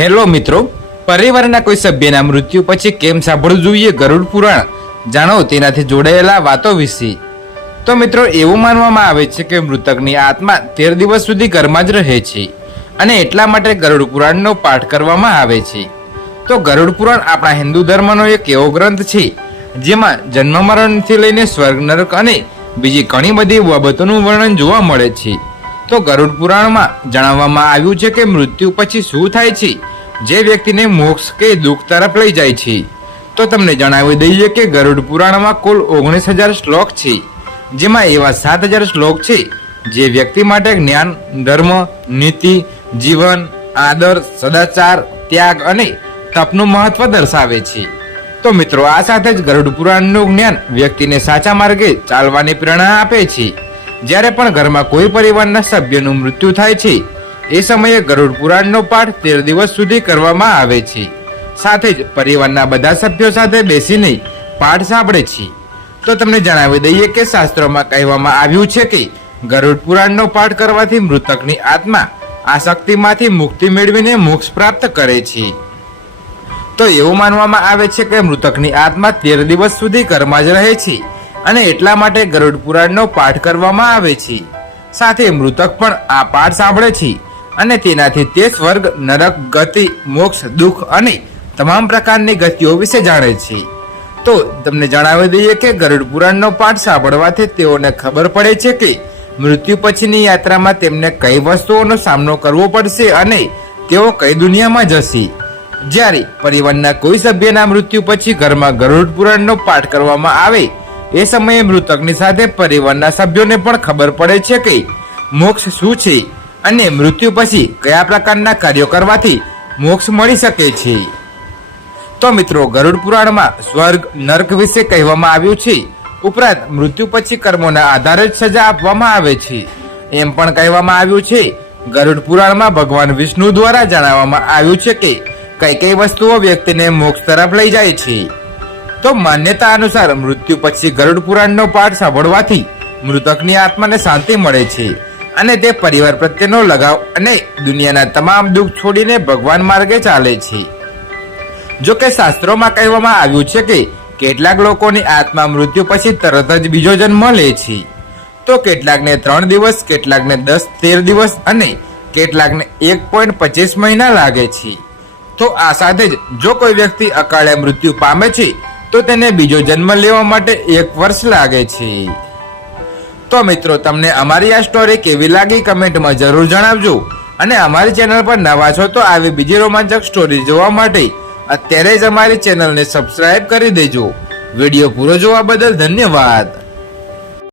Hello મિત્રો, પરિવારના કોઈ સભ્યના મૃત્યુ પછી કેમ સાંભળવું જોઈએ ગરુડ પુરાણ, જાણો તેનાથી જોડાયેલા વાતો વિશે। તો મિત્રો, એવું માનવામાં આવે છે કે મૃતકની આત્મા 13 દિવસ સુધી ઘરમાં જ રહે છે અને એટલા માટે ગરુડ પુરાણનો પાઠ કરવામાં આવે છે। તો ગરુડ પુરાણ આપણા હિન્દુ ધર્મનો એક એવો ગ્રંથ છે જેમાં જન્મ મરણથી લઈને સ્વર્ગ નરક અને બીજી ઘણી બધી બાબતોનું વર્ણન જોવા મળે છે। તો ગરુડ પુરાણમાં જણાવવામાં આવ્યું છે કે મૃત્યુ પછી શું થાય છે જે વ્યક્તિને મોક્ષ કે દુઃખ તરફ લઈ જાય છે। તો તમને જણાવી દઈએ કે ગરુડ પુરાણમાં કુલ 19,000 શ્લોક છે, જેમાં એવા 7,000 શ્લોક છે જે વ્યક્તિ માટે જ્ઞાન, ધર્મ, નીતિ, જીવન, આદર, સદાચાર, ત્યાગ અને તપનું મહત્વ દર્શાવે છે। તો મિત્રો, આ સાથે જ ગરુડ પુરાણનું જ્ઞાન વ્યક્તિને સાચા માર્ગે ચાલવાની પ્રેરણા આપે છે। જ્યારે પણ ઘરમાં કોઈ પરિવારના સભ્યનું મૃત્યુ થાય છે એ સમયે ગરુડ પુરાણનો પાઠ 13 દિવસ સુધી કરવામાં આવે છે। સાથે જ પરિવારના બધા સભ્યો સાથે બેસીને પાઠ સાંભળે છે। તો તમને જણાવી દઈએ કે શાસ્ત્રોમાં કહેવામાં આવ્યું છે કે ગરુડ પુરાણનો પાઠ કરવાથી મૃતકની આત્મા આ શક્તિમાંથી મુક્તિ મેળવીને મોક્ષ પ્રાપ્ત કરે છે। તો એવું માનવામાં આવે છે કે મૃતકની આત્મા 13 દિવસ સુધી ઘરમાં જ રહે છે અને એટલા માટે ગરુડ પુરાણનો પાઠ કરવામાં આવે છે। સાથે મૃતક પણ આ પાઠ સાંભળે છે અને તેનાથી તે સ્વર્ગ, નરક, ગતિ, મોક્ષ, દુઃખ અને તમામ પ્રકારની ગતિઓ વિશે જાણે છે। તો તમને જણાવી દઈએ કે ગરુડ પુરાણનો પાઠ સાંભળવાથી તેઓને ખબર પડે છે કે મૃત્યુ પછીની યાત્રામાં તેમને કઈ વસ્તુઓનો સામનો કરવો પડશે અને તેઓ કઈ દુનિયામાં જશે। જ્યારે પરિવારના કોઈ સભ્યના મૃત્યુ પછી ઘરમાં ગરુડ પુરાણનો પાઠ કરવામાં આવે એ સમયે મૃતકની સાથે પરિવારના સભ્યોને પણ ખબર પડે છે કે મોક્ષ શું છે અને મૃત્યુ પછી કયા પ્રકારના કાર્યો કરવાથી મોક્ષ મળી શકે છે। તો મિત્રો, ગરુડ પુરાણમાં સ્વર્ગ, નર્ક વિશે કહેવામાં આવ્યું છે। ઉપરાંત મૃત્યુ પછી કર્મોના આધારે જ સજા આપવામાં આવે છે એમ પણ કહેવામાં આવ્યું છે। ગરુડ પુરાણમાં ભગવાન વિષ્ણુ દ્વારા જણાવવામાં આવ્યું છે કે કઈ કઈ વસ્તુઓ વ્યક્તિને મોક્ષ તરફ લઈ જાય છે। તો માન્યતા અનુસાર મૃત્યુ પછી ગરુડ પુરાણનો પાઠ સાંભળવાથી મૃતકની આત્માને શાંતિ મળે છે અને તે પરિવાર પ્રત્યેનો લગાવ અને દુનિયાના તમામ દુઃખ છોડીને ભગવાન માર્ગે ચાલે છે। જો કે શાસ્ત્રોમાં કહેવામાં આવ્યું છે કે કેટલાક લોકોની આત્મા મૃત્યુ પછી તરત જ બીજો જન્મ લે છે, તો કેટલાકને 3 દિવસ, કેટલાકને 10-13 દિવસ અને કેટલાકને 1.25 મહિના લાગે છે। તો આ સાથે જ જો કોઈ વ્યક્તિ અકાળે મૃત્યુ પામે છે તો તેને બીજો જન્મ લેવા માટે 1 વર્ષ લાગે છે। તો મિત્રો, તમને અમારી આ સ્ટોરી કેવી લાગી કમેન્ટમાં જરૂર જણાવજો અને અમારી ચેનલ પર નવા છો તો આવી બીજી રોમાંચક સ્ટોરી જોવા માટે અત્યારે જ અમારી ચેનલને સબસ્ક્રાઇબ કરી દેજો। વિડીયો પૂરો જોવા બદલ ધન્યવાદ।